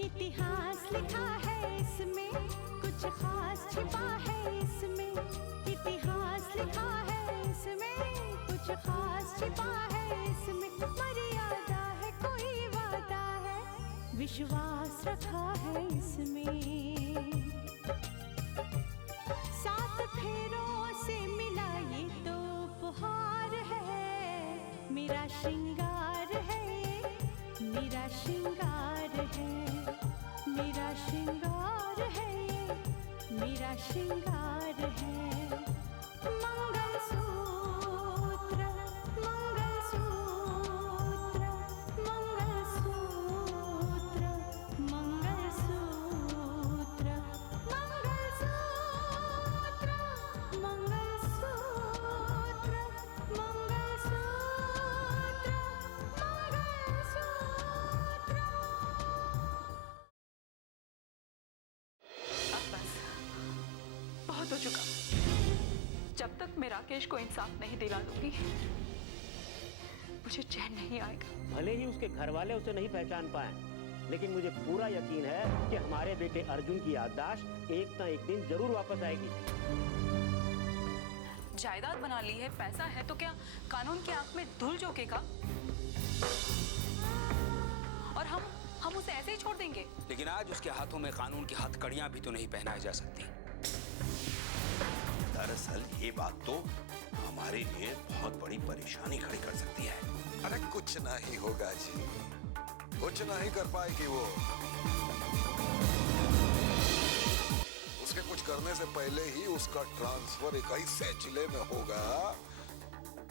इतिहास लिखा है इसमें, कुछ खास छिपा है इसमें। इतिहास लिखा है इसमें, कुछ खास छिपा है इसमें। मर्यादा है, कोई वादा है, विश्वास रखा है इसमें। सात फेरों से मिला ये तो उपहार है, मेरा श्रृंगार है, मेरा श्रृंगार है, मेरा श्रृंगार है, मेरा श्रृंगार है। मंगलसूत्र, मंगलसूत्र, मंगलसूत्र, मंगलसूत्र, मंगलसूत्र, मंगलसूत्र, अब बस बहुत हो चुका। जब तक मैं राकेश को इंसाफ नहीं दिला दूंगी मुझे चैन नहीं आएगा। भले ही उसके घर वाले उसे नहीं पहचान पाए, लेकिन मुझे पूरा यकीन है कि हमारे बेटे अर्जुन की याददाश्त एक ना एक दिन जरूर वापस आएगी। जायदाद बना ली है, पैसा है, तो क्या कानून की आंख में धूल झोंकेगा? और हम उसे ऐसे ही छोड़ देंगे? लेकिन आज उसके हाथों में कानून की हथकड़ियां भी तो नहीं पहनाई जा सकती। दरअसल ये बात तो हमारे लिए बहुत बड़ी परेशानी खड़ी कर सकती है। अरे कुछ नहीं होगा जी, कुछ नहीं कर पाएगी वो। उसके कुछ करने से पहले ही उसका ट्रांसफर एक ऐसे जिले में होगा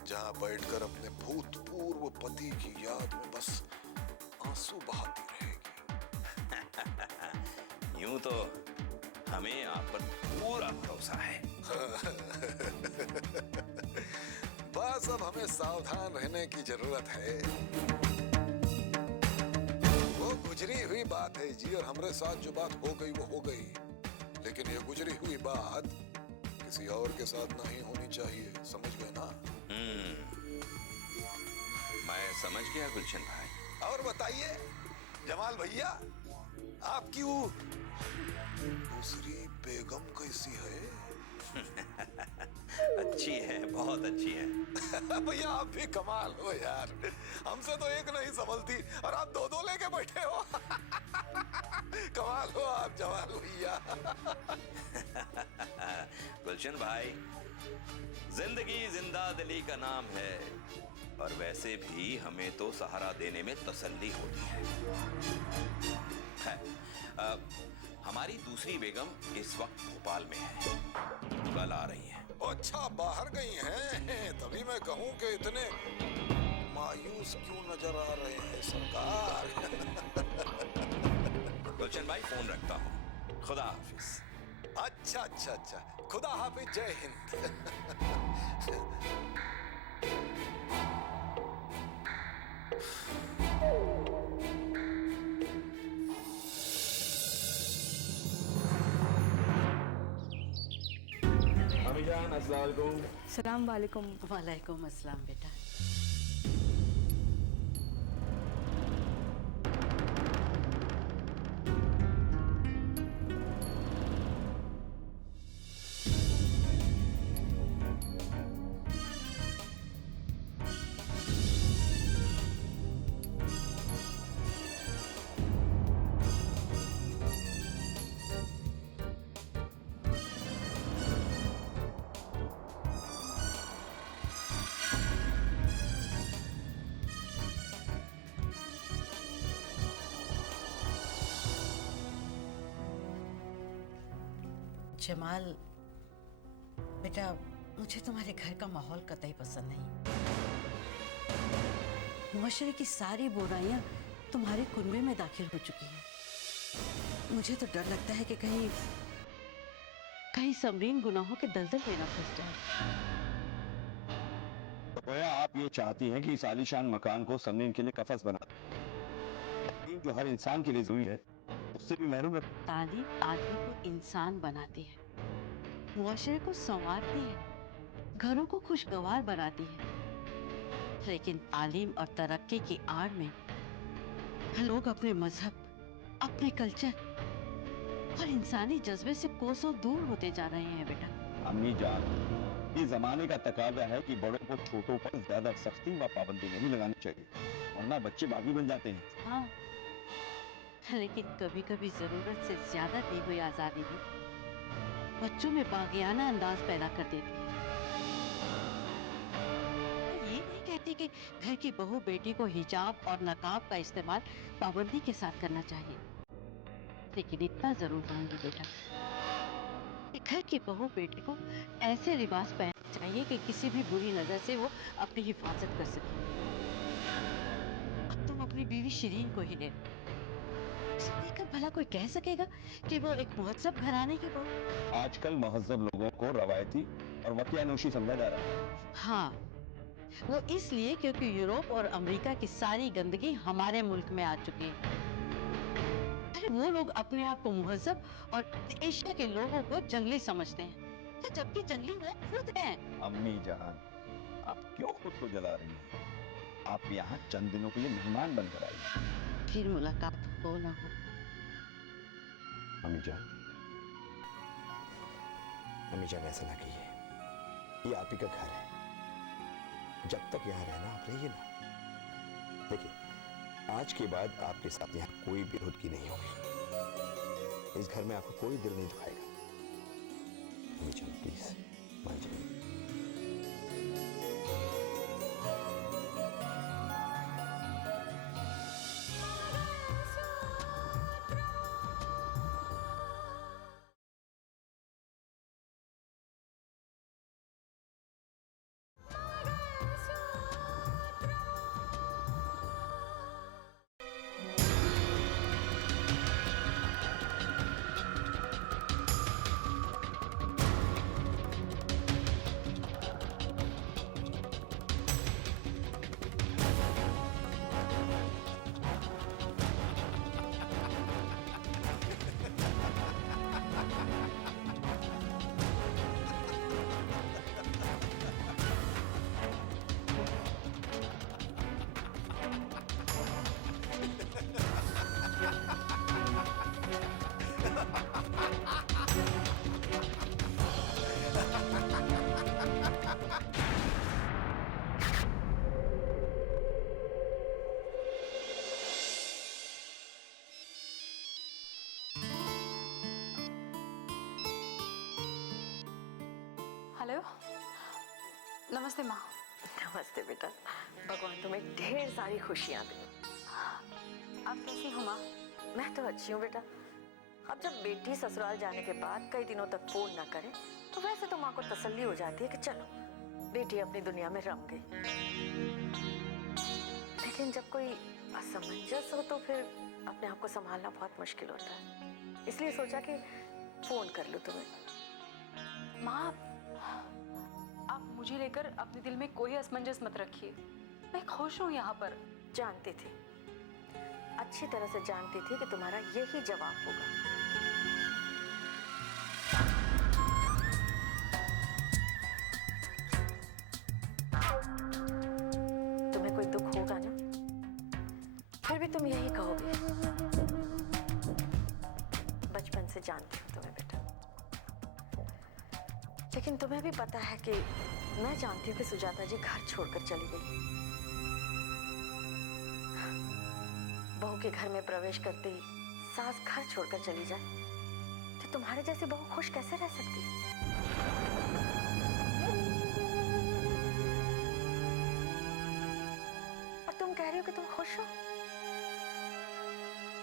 जहां बैठकर अपने भूतपूर्व पति की याद में बस आंसू बहाती रहेगी। यूं तो हमें आप पर पूरा भरोसा है। बस अब हमें सावधान रहने की जरूरत है। वो गुजरी हुई बात है जी, और हमारे साथ जो बात हो गई वो हो गई। लेकिन ये गुजरी हुई बात किसी और के साथ नहीं होनी चाहिए, समझ गए ना? मैं समझ गया गुलशन भाई। और बताइए जमाल भैया, आपकी वो दूसरी बेगम कैसी है? अच्छी है, बहुत अच्छी है। भैया आप भी कमाल हो यार, हमसे तो एक नहीं संभलती और आप दो दो लेके बैठे हो। कमाल हो आप जमाल भैया। गुलशन भाई, जिंदगी जिंदा दिली का नाम है, और वैसे भी हमें तो सहारा देने में तसल्ली होती है। हमारी दूसरी बेगम इस वक्त भोपाल में है, कल आ रही हैं। अच्छा बाहर गई हैं, तभी मैं कहूं कि इतने मायूस क्यों नजर आ रहे हैं सरकार। गुलशन भाई फोन रखता हूँ, खुदा हाफिज। अच्छा अच्छा अच्छा, खुदा हाफिज, जय हिंद। अमीजान अस्सलाम वालेकुम। सलाम वालेकुम। वालेकुम अस्सलाम बेटा। जमाल बेटा, मुझे तुम्हारे घर का माहौल कतई पसंद नहीं। मुआशरे की सारी बुराइयां तुम्हारे कुनबे में दाखिल हो चुकी हैं। मुझे तो डर लगता है कि कहीं समरीन गुनाहों के दलदल में न फंस जाए। गोया आप ये चाहती हैं कि इस आलीशान मकान को समरीन के लिए कफस बना दें, जो हर इंसान के लिए जरूरी है, उससे भी महरूम है। तालीम आदमी को इंसान बनाती है, मुआशरे को संवारती है, घरों को खुशगवार बनाती है। लेकिन तालीम और तरक्की की आड़ में लोग अपने मजहब, अपने कल्चर और इंसानी जज्बे से कोसों दूर होते जा रहे हैं बेटा। अम्मी जान, ये जमाने का तकाजा है कि बड़ों को छोटों पर ज्यादा सख्ती व पाबंदी नहीं लगानी चाहिए, वरना बच्चे बागी बन जाते हैं। हाँ, लेकिन कभी कभी जरूरत से ज्यादा दी हुई आजादी भी बच्चों में बागियाना अंदाज पैदा कर देती है। मैं ये नहीं कहती कि घर की बहू बेटी को हिजाब और नकाब का इस्तेमाल पाबंदी के साथ करना चाहिए, लेकिन इतना जरूर कहूंगी बेटा कि घर की बहू बेटी को ऐसे लिबास पहनना चाहिए कि किसी भी बुरी नजर से वो अपनी हिफाजत कर सके। अब तुम अपनी बीवी शिरीन को ही ले लो, उसे देखकर भला कोई कह सकेगा कि वो एक मुहज्जब घराने की बहू। आजकल महज्जब लोगों को रवायती और वकियानोशी समझा जा रहा है। हाँ, वो इसलिए क्योंकि यूरोप और अमेरिका की सारी गंदगी हमारे मुल्क में आ चुकी है। अरे वो लोग अपने आप को मुहज्जब और एशिया के लोगों को जंगली समझते हैं, तो जबकि जंगली वो खुद हैं। अम्मी जान, आप क्यों खुद को जला रही हैं? आप यहाँ चंद दिनों के लिए मेहमान बनकर आई हैं। फिर मुलाकात हो ना हो। अम्मी जान, ऐसा ना कहिए, ये आप ही का घर है, जब तक यहाँ रहना आप रहिए ना। देखिए, आज के बाद आपके साथ यहाँ कोई बेहुदगी नहीं होगी, इस घर में आपको कोई दिल नहीं दुखाएगा। अम्मी जान प्लीज मान जाइए। हेलो, नमस्ते माँ। नमस्ते बेटा, भगवान तुम्हें ढेर सारी खुशियाँ दे। आप कैसी हो माँ? मैं तो अच्छी हूँ बेटा। अब जब बेटी ससुराल जाने के बाद कई दिनों तक फोन ना करे तो वैसे तो माँ को तसल्ली हो जाती है कि चलो बेटी अपनी दुनिया में रम गई। लेकिन जब कोई असमंजस हो तो फिर अपने आप को संभालना बहुत मुश्किल होता है, इसलिए सोचा कि फोन कर लूँ तुम्हें। माँ, आप मुझे लेकर अपने दिल में कोई असमंजस मत रखिए, मैं खुश हूँ यहाँ पर। जानती थी, अच्छी तरह से जानती थी कि तुम्हारा यही जवाब होगा। तुम्हें कोई दुख होगा ना, फिर भी तुम यही कहोगे। बचपन से जानती हूँ तुम्हें बेटा, लेकिन तुम्हें भी पता है कि मैं जानती हूँ कि सुजाता जी घर छोड़कर चली गई। बहू के घर में प्रवेश करते ही सास घर छोड़कर चली जाए तो तुम्हारे जैसी बहू खुश कैसे रह सकती? और तुम कह रही हो कि तुम खुश हो?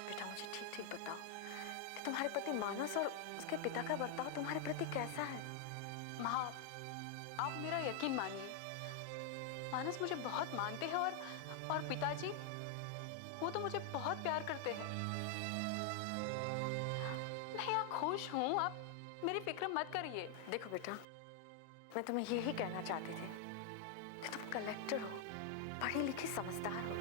बेटा मुझे ठीक ठीक बताओ कि तुम्हारे पति मानस और उसके पिता का बर्ताव तुम्हारे प्रति कैसा है? माँ, आप मेरा यकीन मानिए, मानस मुझे बहुत मानते हैं और पिताजी, वो तो मुझे बहुत प्यार करते हैं। मैं यहाँ खुश हूँ, आप मेरी फिक्र मत करिए। देखो बेटा, मैं तुम्हें यही कहना चाहती थी कि तुम कलेक्टर हो, पढ़ी लिखी समझदार हो,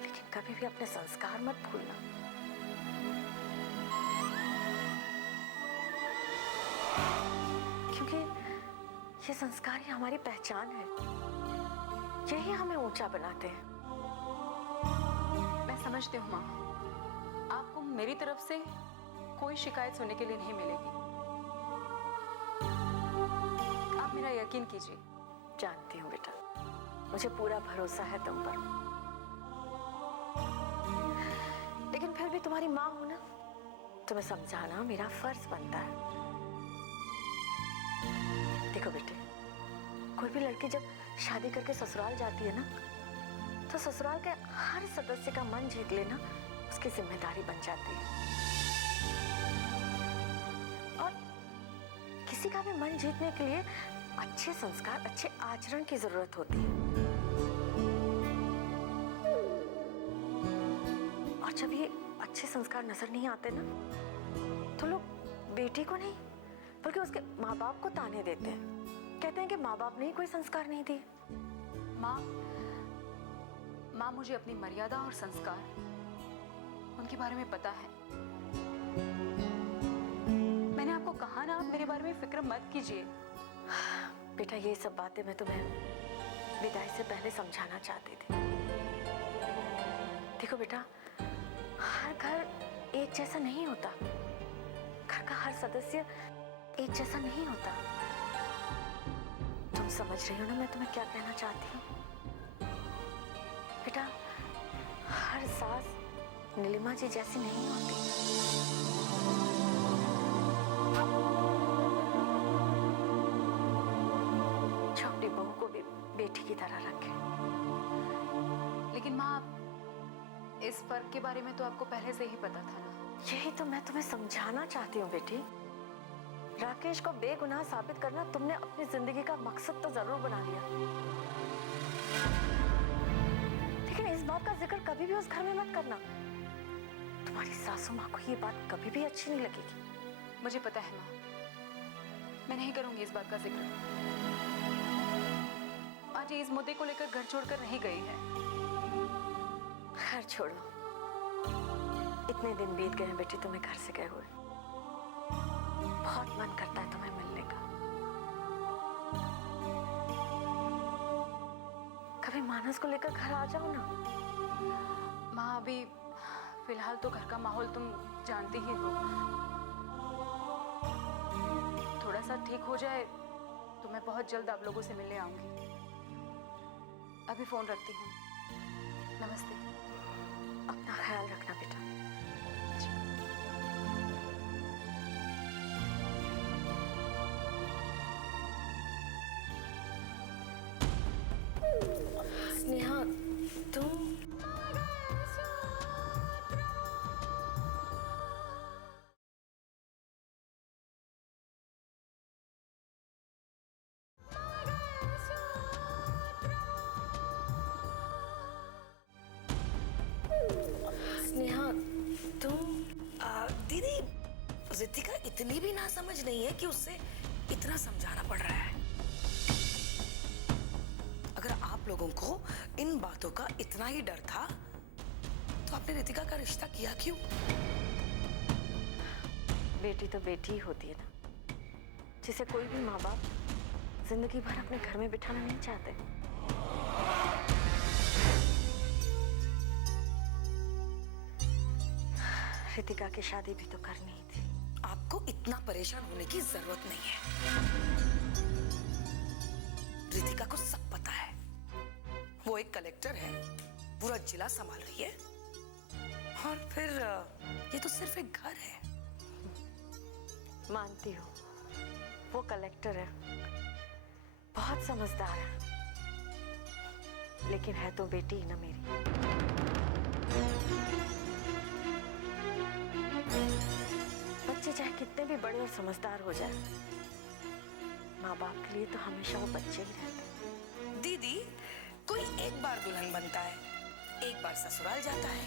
लेकिन कभी भी अपने संस्कार मत भूलना। क्योंकि ये संस्कार ही हमारी पहचान है, यही हमें ऊंचा बनाते हैं। मैं समझती हूँ माँ, आपको मेरी तरफ से कोई शिकायत सुनने के लिए नहीं मिलेगी। आप मेरा यकीन कीजिए। जानती हूँ बेटा, मुझे पूरा भरोसा है तुम पर, लेकिन फिर भी तुम्हारी माँ हूं ना, तुम्हें समझाना मेरा फर्ज बनता है। देखो बेटे, कोई भी लड़की जब शादी करके ससुराल जाती है ना, तो ससुराल के हर सदस्य का मन जीत लेना उसकी जिम्मेदारी बन जाती है। और किसी का भी मन जीतने के लिए अच्छे संस्कार, अच्छे आचरण की जरूरत होती है। और जब ये अच्छे संस्कार नजर नहीं आते ना, तो लोग बेटी को नहीं बल्कि उसके माँ बाप को ताने देते हैं। कहते हैं कि माँ बाप ने ही कोई संस्कार नहीं दिए। माँ मुझे अपनी मर्यादा और संस्कार उनके बारे में पता है। मैंने आपको कहा ना, आप मेरे बारे में फिक्र मत कीजिए। बेटा, ये सब बातें मैं तुम्हें विदाई से पहले समझाना चाहती थी। देखो बेटा, हर घर एक जैसा नहीं होता, घर का हर सदस्य एक जैसा नहीं होता। तुम समझ रही हो ना मैं तुम्हें क्या कहना चाहती हूँ? बेटा, हर सास नीलिमा जी जैसी नहीं होती। छोटी बहू को भी बेटी की तरह रखे। लेकिन माँ, इस फर्क के बारे में तो आपको पहले से ही पता था ना। यही तो मैं तुम्हें समझाना चाहती हूँ बेटी। राकेश को बेगुनाह साबित करना तुमने अपनी जिंदगी का मकसद तो जरूर बना लिया, लेकिन इस बात का जिक्र कभी भी उस घर में मत करना। तुम्हारी सासू माँ को ये बात कभी भी अच्छी नहीं लगेगी। मुझे पता है माँ, मैं नहीं करूंगी इस बात का जिक्र। आज इस मुद्दे को लेकर घर छोड़कर नहीं गई है। घर छोड़ो, इतने दिन बीत गए हैं बेटी तुम्हें घर से गए हुए। बहुत मन करता है तुम्हें मिलने का। कभी मानस को लेकर घर आ जाओ ना। माँ, अभी फिलहाल तो घर का माहौल तुम जानती ही हो। थोड़ा सा ठीक हो जाए तो मैं बहुत जल्द आप लोगों से मिलने आऊंगी। अभी फोन रखती हूँ। नमस्ते। अपना ख्याल रखना बेटा। स्नेहा, तुम दीदी, रितिका इतनी भी ना समझ नहीं है कि उससे इतना समझाना पड़ रहा है। अगर आप लोगों को इन बातों का इतना ही डर था तो आपने रितिका का रिश्ता किया क्यों? बेटी तो बेटी ही होती है ना, जिसे कोई भी माँ बाप जिंदगी भर अपने घर में बिठाना नहीं चाहते। रितिका की शादी भी तो करनी ही थी। आपको इतना परेशान होने की जरूरत नहीं है। रितिका को सब पता है। वो एक कलेक्टर है, पूरा जिला संभाल रही है, और फिर ये तो सिर्फ एक घर है। मानती हूँ, वो कलेक्टर है, बहुत समझदार है, लेकिन है तो बेटी ही ना मेरी। बच्चे चाहे कितने भी बड़े और समझदार हो जाए, माँ बाप के लिए तो हमेशा वो बच्चे ही रहते हैं। दीदी, कोई एक बार दुल्हन बनता है, एक बार ससुराल जाता है।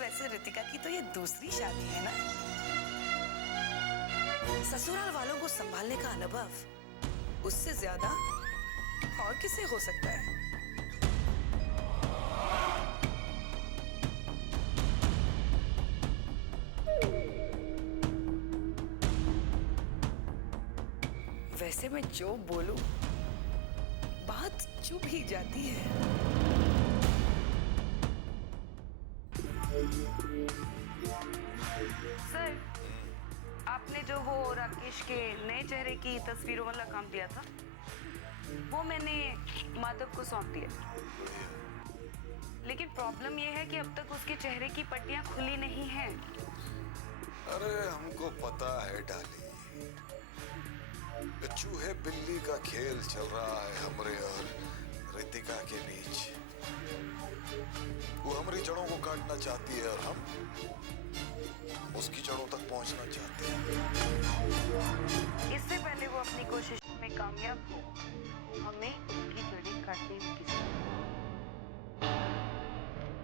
वैसे रितिका की तो ये दूसरी शादी है ना। ससुराल वालों को संभालने का अनुभव उससे ज्यादा और किसे हो सकता है? वैसे मैं जो बोलूं बात चुप ही जाती है। आपने जो वो राकेश के नए चेहरे की तस्वीरों वाला काम दिया था, वो मैंने माधव को सौंप दिया। लेकिन प्रॉब्लम ये है कि अब तक उसके चेहरे की पट्टियां खुली नहीं हैं। अरे हमको पता है डाली, चूहे बिल्ली का खेल चल रहा है हमरे और रितिका के बीच। वो हमारी जड़ों को काटना चाहती है और हम उसकी जड़ों तक पहुंचना चाहते हैं। इससे पहले वो अपनी कोशिश में कामयाब हो, हमें उसकी जड़ें काटने में किसी।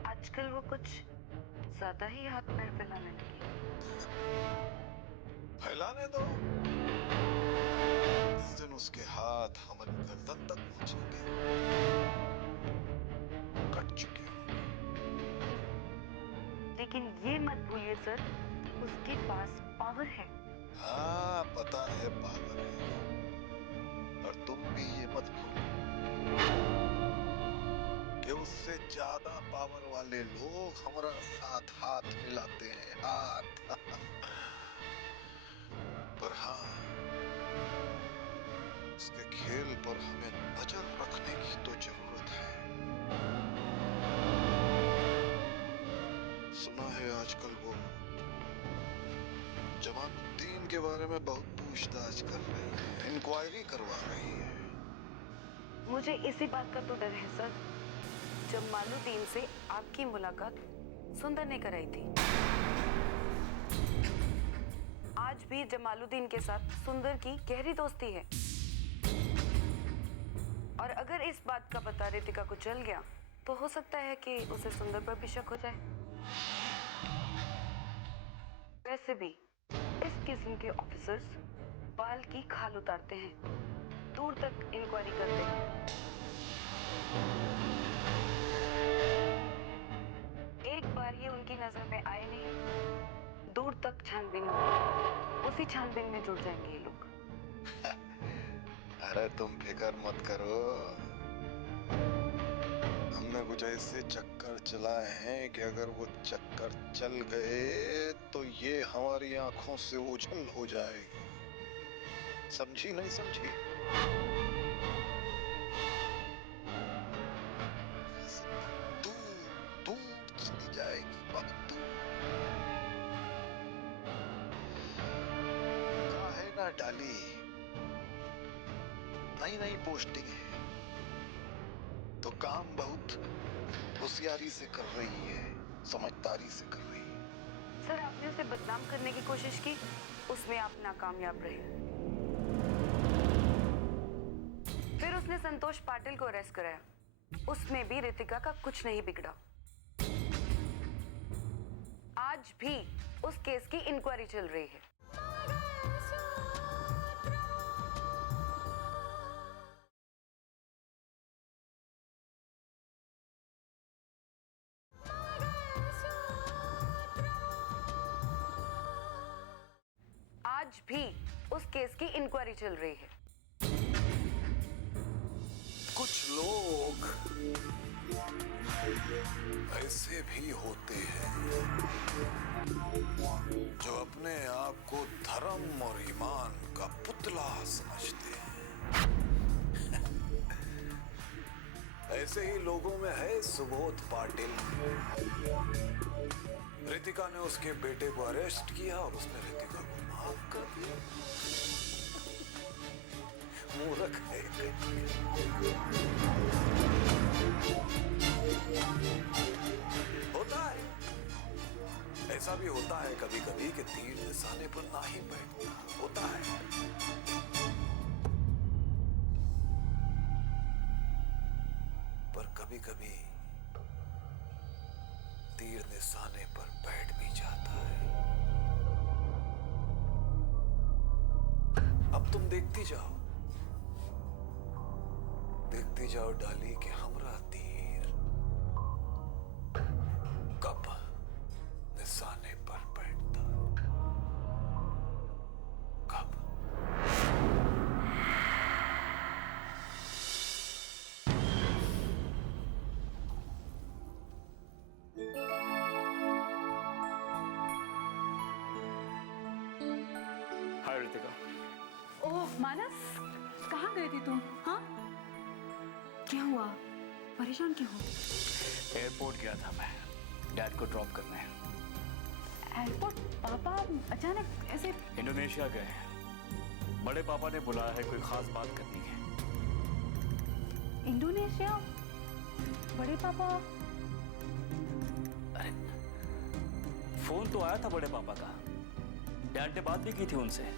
आजकल वो कुछ ज्यादा ही हाथ पैर फैलाने लगी। फैलाने दो, इस दिन उसके हाथ हमारी गर्दन तक पहुंचेंगे। कट चुके होंगे। लेकिन ये मत भूलिए सर, उसके पास पावर है। हाँ पता है पावर है, और तुम भी ये मत भूलो कि उससे ज्यादा पावर वाले लोग हमारा साथ हाथ मिलाते हैं, हाथ। पर हाँ, उसके खेल पर हमें नजर रखने की तो जरूरत है। सुना है आजकल वो जमालुद्दीन के बारे में बहुत पूछताछ कर रही है, इंक्वायरी करवा रही है। मुझे इसी बात का तो डर है सर, जमालुद्दीन से आपकी मुलाकात सुंदर ने कराई थी। आज भी जमालुद्दीन के साथ सुंदर की गहरी दोस्ती है, और अगर इस बात का पता रितिका को चल गया तो हो सकता है कि उसे सुंदर पर भी शक हो जाए। वैसे भी इस किस्म के ऑफिसर्स बाल की खाल उतारते हैं, दूर तक इंक्वायरी करते हैं। एक बार ये उनकी नजर में आए नहीं, दूर तक छानबीन होगी, उसी छानबीन में जुड़ जाएंगे ये लोग। अरे तुम फिक्र मत करो, हमने कुछ ऐसे चक्कर चलाए हैं कि अगर वो चक्कर चल गए तो ये हमारी आंखों से ओझल हो जाएगी। समझी नहीं समझी? दूर दूर चली जाएगी, बहुत दूर। काहे ना डाली, नई नई पोस्टिंग है तो काम बहुत होशियारी से कर रही है, समझदारी से कर रही है। सर, आपने उसे बदनाम करने की कोशिश की, उसमें आप नाकामयाब रहे। फिर उसने संतोष पाटिल को अरेस्ट कराया, उसमें भी रितिका का कुछ नहीं बिगड़ा। आज भी उस केस की इंक्वायरी चल रही है। आज भी उस केस की इंक्वायरी चल रही है। कुछ लोग ऐसे भी होते हैं जो अपने आप को धर्म और ईमान का पुतला समझते हैं। ऐसे ही लोगों में है सुबोध पाटिल। रितिका ने उसके बेटे को अरेस्ट किया और उसने रितिका को माफ कर दिया। मूर्ख है। होता है, ऐसा भी होता है कभी कभी कि तीर निशाने पर ना ही बैठता, होता है। पर कभी कभी तीर निशाने पर बैठ भी जाता है। अब तुम देखती जाओ डाली कि हमरा तीर कब निशाने पर बैठता, कब। तुम? हाँ, क्या हुआ? परेशान क्यों हो? एयरपोर्ट गया था मैं डैड को ड्रॉप करने। एयरपोर्ट? पापा अचानक ऐसे? इंडोनेशिया गए, बड़े पापा ने बुलाया है, कोई खास बात करनी है। इंडोनेशिया? बड़े पापा? अरे फोन तो आया था बड़े पापा का, डैड ने बात भी की थी उनसे।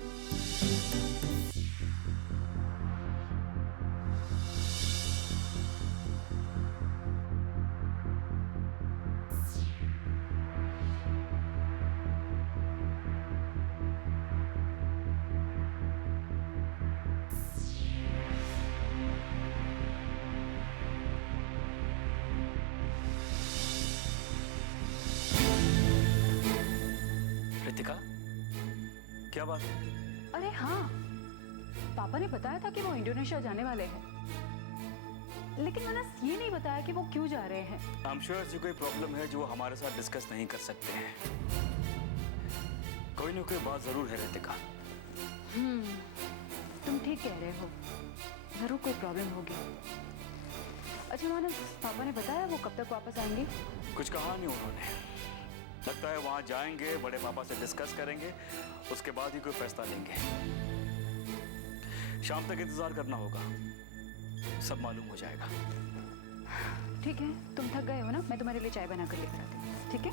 रितिका, क्या बात है? अरे हाँ, पापा ने बताया था कि वो इंडोनेशिया जाने वाले हैं, लेकिन मानस ये नहीं बताया कि वो क्यों जा रहे हैं। आई एम श्योर ऐसी कोई प्रॉब्लम है जो वो हमारे साथ डिस्कस नहीं कर सकते हैं। कोई ना कोई बात जरूर है रितिका। तुम ठीक कह रहे हो, जरूर कोई प्रॉब्लम होगी। अच्छा मानस, पापा ने बताया वो कब तक वापस आएंगे? कुछ कहा नहीं उन्होंने, लगता है वहां जाएंगे, बड़े पापा से डिस्कस करेंगे, उसके बाद ही कोई फैसला लेंगे। शाम तक इंतजार करना होगा, सब मालूम हो जाएगा। ठीक है, तुम थक गए हो ना, मैं तुम्हारे लिए चाय बना कर लेकर आती हूँ, ठीक है?